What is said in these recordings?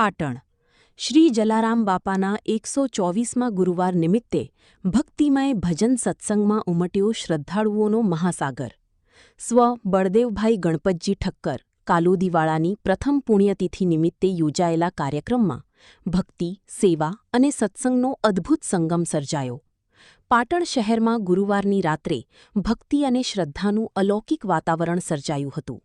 પાટણ શ્રી જલારામ બાપાના 124મા ગુરુવાર નિમિત્તે ભક્તિમય ભજન સત્સંગમાં ઉમટ્યો શ્રદ્ધાળુઓનો મહાસાગર. સ્વ બળદેવભાઈ ગણપતજી ઠક્કર કાલોદીવાળાની પ્રથમ પુણ્યતિથિ નિમિત્તે યોજાયેલા કાર્યક્રમમાં ભક્તિ, સેવા અને સત્સંગનો અદ્ભુત સંગમ સર્જાયો. પાટણ શહેરમાં ગુરુવારની રાત્રે ભક્તિ અને શ્રદ્ધાનું અલૌકિક વાતાવરણ સર્જાયું હતું.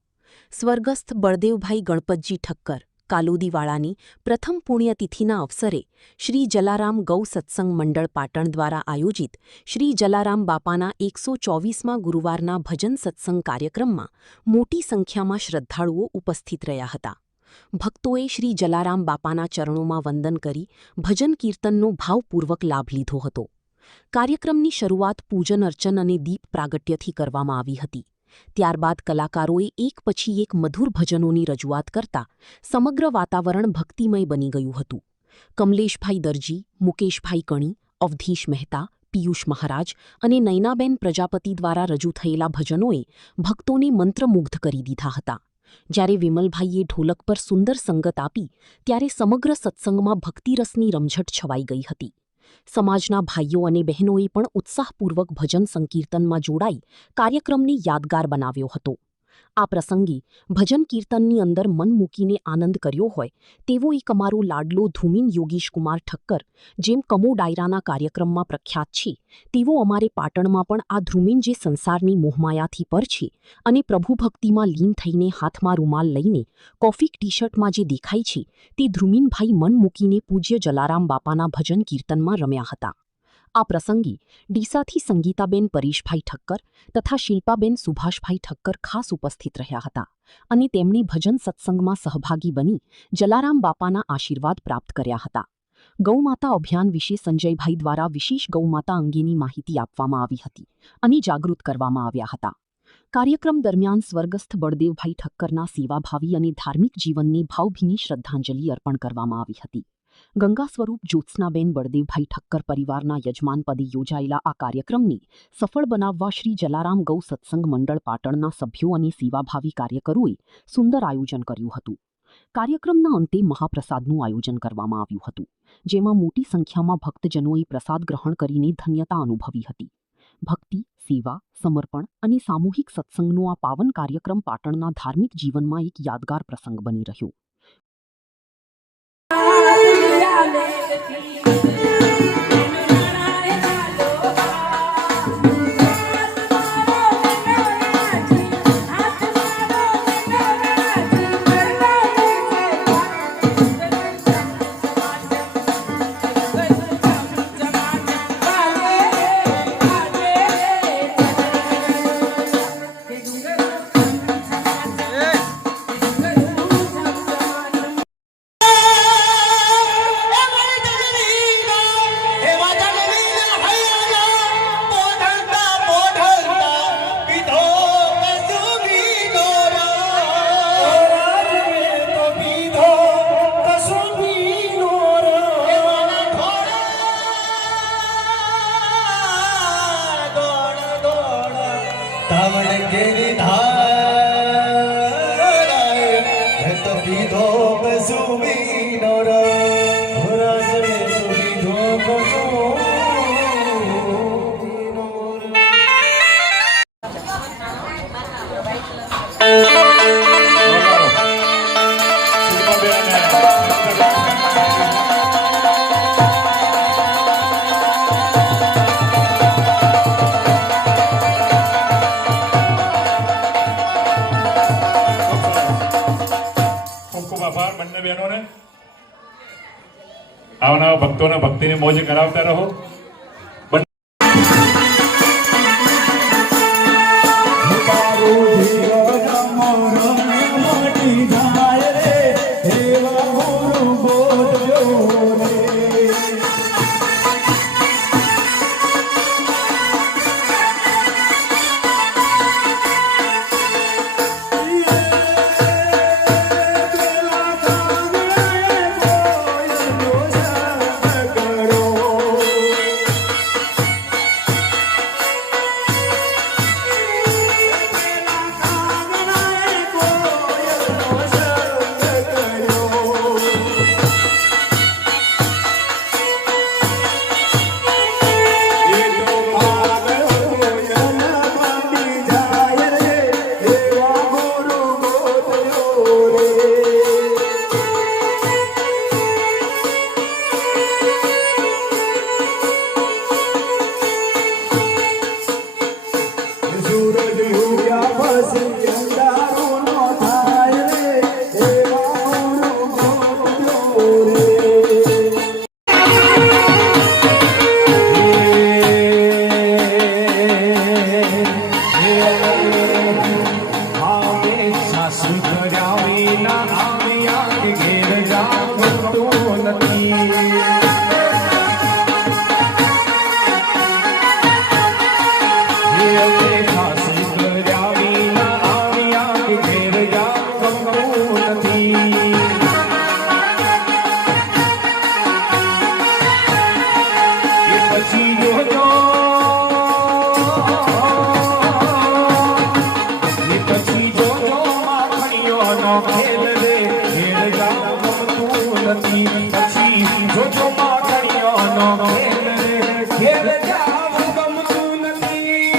સ્વર્ગસ્થ બળદેવભાઈ ગણપતજી ઠક્કર કાલોદીવાળાની પ્રથમ પુણ્યતિથિના અવસરે શ્રી જલારામ ગૌ સત્સંગ મંડળ પાટણ દ્વારા આયોજિત શ્રી જલારામ બાપાના 124મા ગુરુવારના ભજન સત્સંગ કાર્યક્રમમાં મોટી સંખ્યામાં શ્રદ્ધાળુઓ ઉપસ્થિત રહ્યા હતા. ભક્તોએ શ્રી જલારામ બાપાના ચરણોમાં વંદન કરી ભજન કીર્તનનો ભાવપૂર્વક લાભ લીધો હતો. કાર્યક્રમની શરૂઆત પૂજન અર્ચન અને દીપ પ્રાગટ્યથી કરવામાં આવી હતી. ત્યારબાદ કલાકારોએ એક પછી એક મધુર ભજનોની રજૂઆત કરતા સમગ્ર વાતાવરણ ભક્તિમય બની ગયું હતું. કમલેશભાઈ દરજી, મુકેશભાઈ કણી, અવધીશ મહેતા, પિયુષ મહારાજ અને નયનાબેન પ્રજાપતિ દ્વારા રજૂ થયેલા ભજનોએ ભક્તોને મંત્રમુગ્ધ કરી દીધા હતા. જ્યારે વિમલભાઈએ ઢોલક પર સુંદર સંગત આપી ત્યારે સમગ્ર સત્સંગમાં ભક્તિરસની રમઝટ છવાઈ ગઈ હતી. સમાજના ભાઈઓ અને બહેનોએ પણ ઉત્સાહપૂર્વક ભજન સંકીર્તનમાં જોડાઈ કાર્યક્રમને યાદગાર બનાવ્યો હતો. આ પ્રસંગે ભજન કીર્તનની અંદર મન મૂકીને આનંદ કર્યો હોય તેવો એક અમારો લાડલો ધૂમિન યોગીશકુમાર ઠક્કર, જેમ કમો ડાયરાના કાર્યક્રમમાં પ્રખ્યાત છે, તેવો અમારે પાટણમાં પણ આ ધ્રુમિન જે સંસારની મોહમાયાથી પર છે અને પ્રભુભક્તિમાં લીન થઈને હાથમાં રૂમાલ લઈને કોફી ટી-શર્ટમાં જે દેખાય છે તે ધ્રુમિનભાઈ મન મૂકીને પૂજ્ય જલારામ બાપાના ભજન કીર્તનમાં રમ્યા હતા. આ પ્રસંગે ડીસાથી સંગીતાબેન પરેશભાઈ ઠક્કર તથા શિલ્પાબેન સુભાષભાઈ ઠક્કર ખાસ ઉપસ્થિત રહ્યા હતા અને તેમણે ભજન સત્સંગમાં સહભાગી બની જલારામ બાપાના આશીર્વાદ પ્રાપ્ત કર્યા હતા. ગૌમાતા અભિયાન વિશે સંજયભાઈ દ્વારા વિશેષ ગૌમાતા અંગેની માહિતી આપવામાં આવી હતી અને જાગૃત કરવામાં આવ્યા હતા. કાર્યક્રમ દરમિયાન સ્વર્ગસ્થ બળદેવભાઈ ઠક્કરના સેવાભાવી અને ધાર્મિક જીવનને ભાવભીની શ્રદ્ધાંજલિ અર્પણ કરવામાં આવી હતી. ગંગા સ્વરૂપ જ્યોત્સનાબેન બળદેવભાઈ ઠક્કર પરિવારના યજમાનપદે યોજાયેલા આ કાર્યક્રમને સફળ બનાવવા શ્રી જલારામ ગૌ સત્સંગ મંડળ પાટણના સભ્યો અને સેવાભાવી કાર્યકરોએ સુંદર આયોજન કર્યું હતું. કાર્યક્રમના અંતે મહાપ્રસાદનું આયોજન કરવામાં આવ્યું હતું, જેમાં મોટી સંખ્યામાં ભક્તજનોએ પ્રસાદ ગ્રહણ કરીને ધન્યતા અનુભવી હતી. ભક્તિ, સેવા, સમર્પણ અને સામૂહિક સત્સંગનો આ પાવન કાર્યક્રમ પાટણના ધાર્મિક જીવનમાં એક યાદગાર પ્રસંગ બની રહ્યો. આવનારા ભક્તોને ભક્તિની મોજ કરાવતા રહો. નથી પછી જોજો માખણિયાનો ખેલ રે ખેલ જાવું ગમતું નથી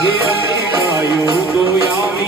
Here me, you do yummy.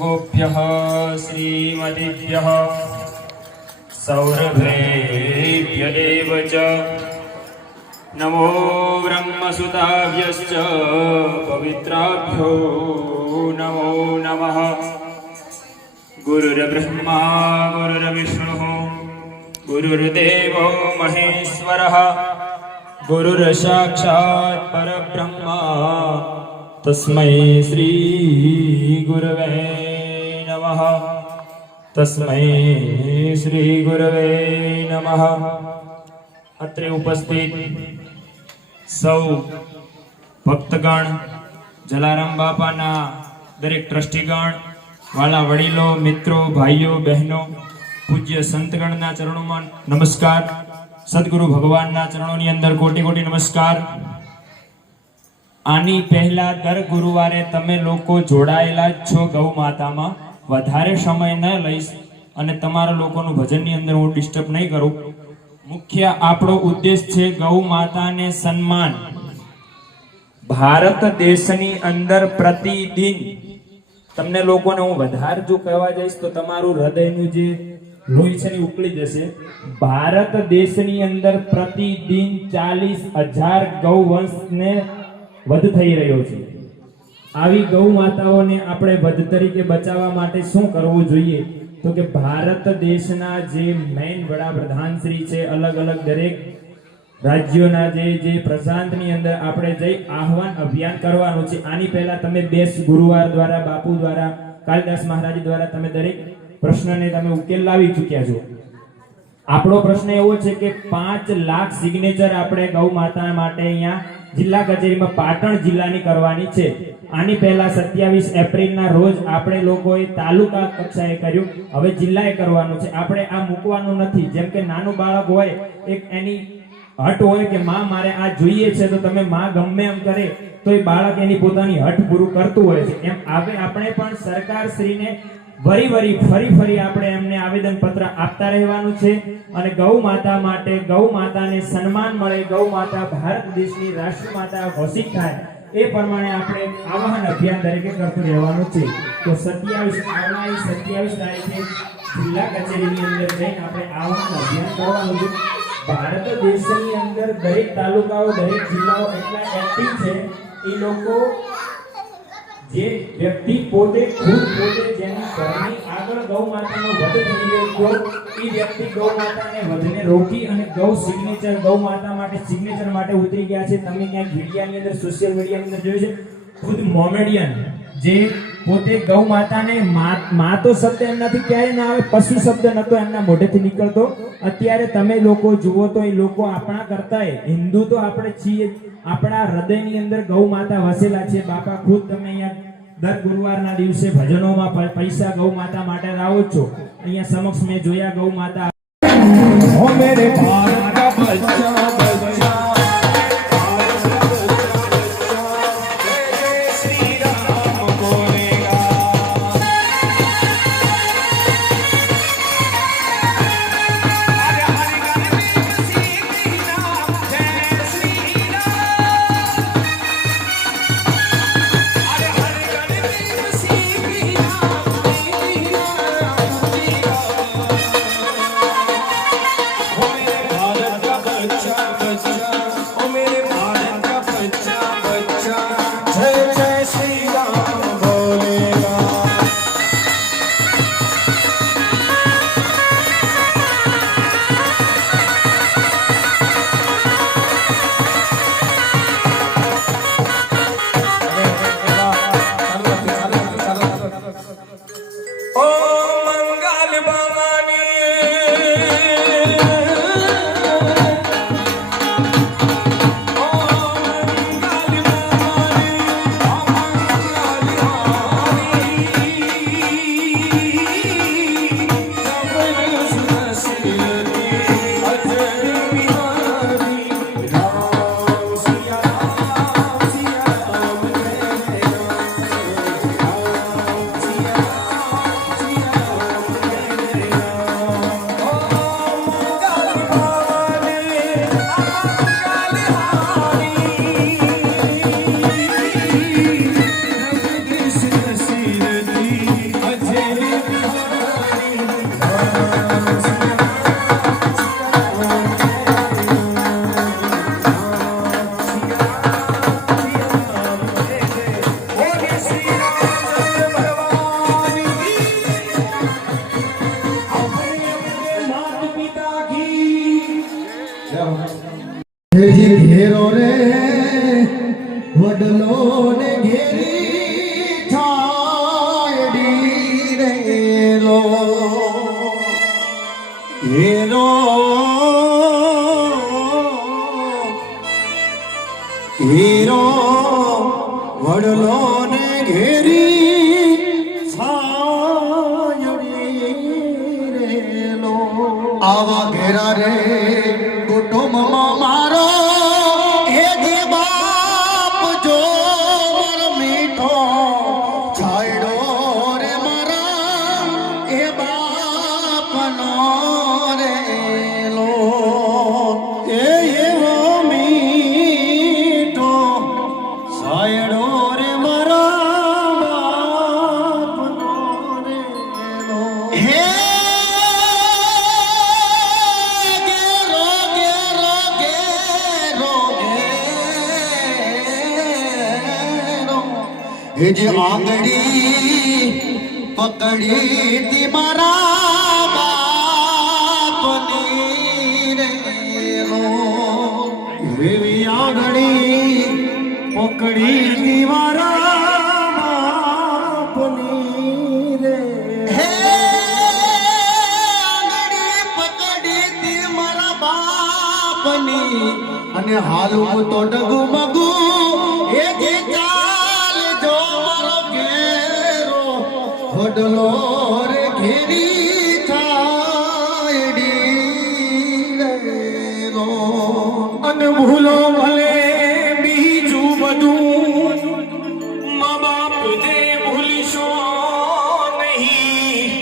गोभ्यः श्रीमतिभ्यः सौरभेभ्य एव च नमो ब्रह्मसुताभ्यश्च पवित्राभ्यो नमो नमः। गुरुर्ब्रह्मा गुरुर्विष्णुः गुरुर्देवो महेश्वरः गुरुर्साक्षात् परब्रह्मा तस्मै श्री गुरवे नमः। तस्मै श्री गुरवे नमः। अत्रे उपस्थित सौ भक्तगण, जलाराम बापाना दरेक ट्रस्टीगण, वाला वडीलो, मित्रों, भाईओ, बहनों, पूज्य संतगणना चरणों में नमस्कार। सद्गुरु भगवानना चरणोनी अंदर कोटि कोटि नमस्कार। आनी पहला दर गुरुवारे तमे लोको जोड़ायेला छो गौ मातामां। वधारे समय न लईश अने तमारा लोकोनुं भजननी अंदर हूँ डिस्टर्ब नहीं करूं। मुख्य आपणो उद्देश्य छे गौ माताने सन्मान। भारत देशनी अंदर प्रतिदिन तमने लोकोने हूँ वधारे जो कहेवा जईश तो तमारुं हृदयनुं जे लोही छे ने उकળી जशे। भारत देशनी अंदर प्रतिदिन 40,000 गौवंशने वध થઈ રહ્યો છે। આવી ગૌ માતાઓને આપણે વધ તરીકે બચાવવા માટે શું કરવું જોઈએ? તો કે ભારત દેશના જે મેઇન વડાપ્રધાન શ્રી છે, અલગ અલગ દરેક રાજ્યોના જે પ્રશાંતની અંદર આપણે જઈ આહવાન અભિયાન કરવાનું છે। આની પહેલા તમે 2 ગુરુવાર દ્વારા, બાપુ દ્વારા, કાલિદાસ મહારાજ દ્વારા તમે દરેક પ્રશ્નને તમે ઉકેલ લાવી ચૂક્યા છો। આપણો પ્રશ્ન એવો છે કે 5 લાખ સિગ્નેચર આપણે ગૌ માતા માટે અહીંયા જિલ્લા કચેરીમાં પાટણ જિલ્લાની કરવાની છે। આની પહેલા 27 એપ્રિલના રોજ આપણે લોકોએ તાલુકા કક્ષાએ કર્યું, હવે જિલ્લાએ કરવાનું છે। આપણે આ મૂકવાનું નથી। જેમ કે નાનું બાળક હોય, એક એની હટ હોય કે માં મારે આ જોઈએ છે, તો તમે માં ગમે એમ કરે તો એ બાળક એની પોતાની હટ પૂરું કરતું હોય છે। એમ આપણે પણ સરકાર શ્રીને ફરી આપણે એમને આવેદન પત્ર આપતા રહેવાનું છે। અને ગૌ માતા માટે, ગૌ માતાને સન્માન મળે, ગૌ માતા ભારત દેશની રાષ્ટ્રમાતા ઘોષિત થાય, એ પ્રમાણે આપણે આવાહન અભિયાન તરીકે કરતું રહેવાનું છે। તો 27 તારીખે જિલ્લા કચેરીની અંદર જઈને આપણે આવાહન અભિયાન કરવાનું છે। ભારત દેશની અંદર દરેક તાલુકાઓ, દરેક જિલ્લાઓ એટલા એક્ટિવ છે, એ લોકો જે વ્યક્તિ પોતે જેની ઘરની આગળ ગૌ માતાનો વધ થઈ રહ્યો હતો, એ વ્યક્તિ ગૌ માતાને વધને રોકી અને ગૌ માતા માટે સિગ્નેચર માટે ઉતરી ગયા છે। તમે ક્યાંક મીડિયાની અંદર, સોશિયલ મીડિયાની અંદર જોયું છે, ખુદ મોમેડિયન જે પોતે ગૌ માતાને માં તો શબ્દ એમનાથી ક્યારે ના આવે, પશુ શબ્દ નતો એમના મોઢેથી નીકળતો। અત્યારે તમે લોકો જુઓ તો એ લોકો આપણા કરતાંય, હિન્દુ તો આપણે છીએ, આપણા હૃદયની અંદર ગૌ માતા વસેલા છે। બાપા ખુદ તમે અહીંયા દર ગુરુવારના દિવસે ભજનોમાં પૈસા ગૌ માતા માટે લાવો છો। અહીંયા સમક્ષ મેં જોયા ગૌ માતા। ओ मेरे भारत का बच्चा बच्चा, जय श्री राम बोलेगा। अरे हरि गण श्री राम, जय श्री राम। अरे हरि गण श्री राम, હેજી ઘેરો રે વડલો ને ઘેરી છાયડી રેલો ઘેરો ઘેરો વડલો ને ઘેરી છાયડી રેલો આવા ઘેરા રે કુટુંબમાં મારો હે જે બાપ જો મર મીઠો છાયડો રે મારા એ બાપનો રેલો એ એવો મીઠો છાયડો રે મારા બાપનો રેલો હે એ જે આંગળી પકડી તી મારા બાપની રેલો એવી આંગળી પકડી તી મારા બાપની રે હે આંગળી પકડી તી મારા બાપની અને હાલું તો ડગુ મગુ એ જે વડલો રે ઘેરી છાયડી રેલો અને ભૂલો ભલે બીજું બધું મા બાપને ભૂલશો નહીં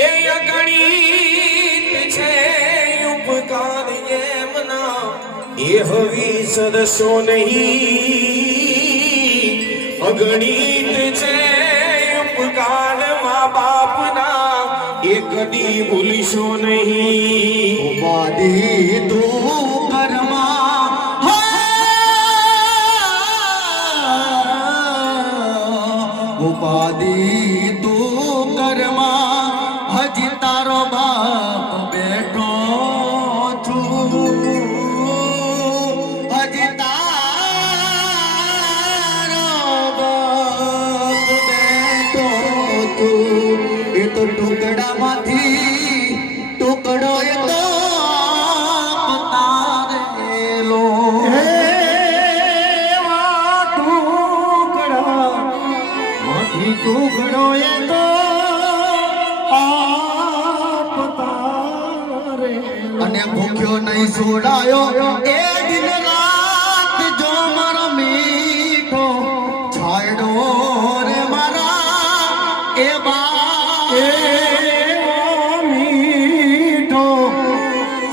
એ અગણિત છે ઉપકાર એમના એ હવી સદસો નહીં અગણિત છે ઉપકાર મા બાપના એ કદી ભૂલશો નહીં ઉપાધિ તું કરમાં ઉપાધિ તું કરમાં હજી તારો બાપ બેઠો છું હજી એ તો ટુકડામાંથી ટુકડો એ તો પતારેલો એવા ટુકડામાંથી ટુકડો એ તો પતારેલો અને ભૂખ્યો નહીં છોડાયો એ દિન રાત જો મારો મીઠો છાયડો રે મારા એ મીઠો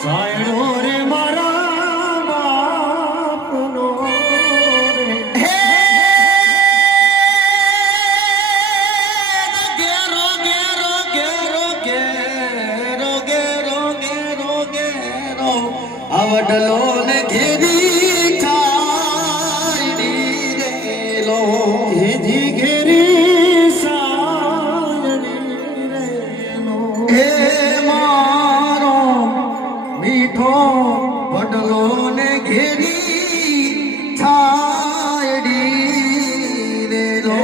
છાયડો રે મારા બાપનો હે ઘેરો ઘેરો ઘેરો ઘેરો ઘેરો ઘેરો ઘેરો આવડલો ને ઘેરી છાયડી રેલો હેજી ઘેરી મીઠો વડલો ને ઘેરી છાયડી રેલો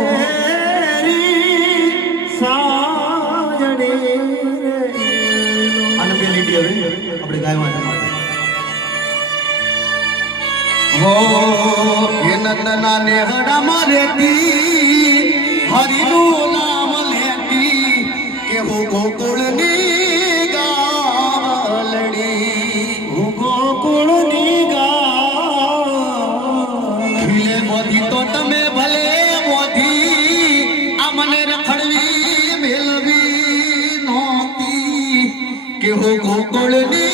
છાયડી અને પેલી આપણે ગાયવા માટે હો એ નંદના નેહડામાં રહેતી હરિનું નામ લેતી કે હું ગોકુળની ગાવલડી હું ગોકુળની ગાવલડી મોદી તો તમે ભલે મોદી આ મને રખડવી મેલવી નહોતી કે હું ગોકુળની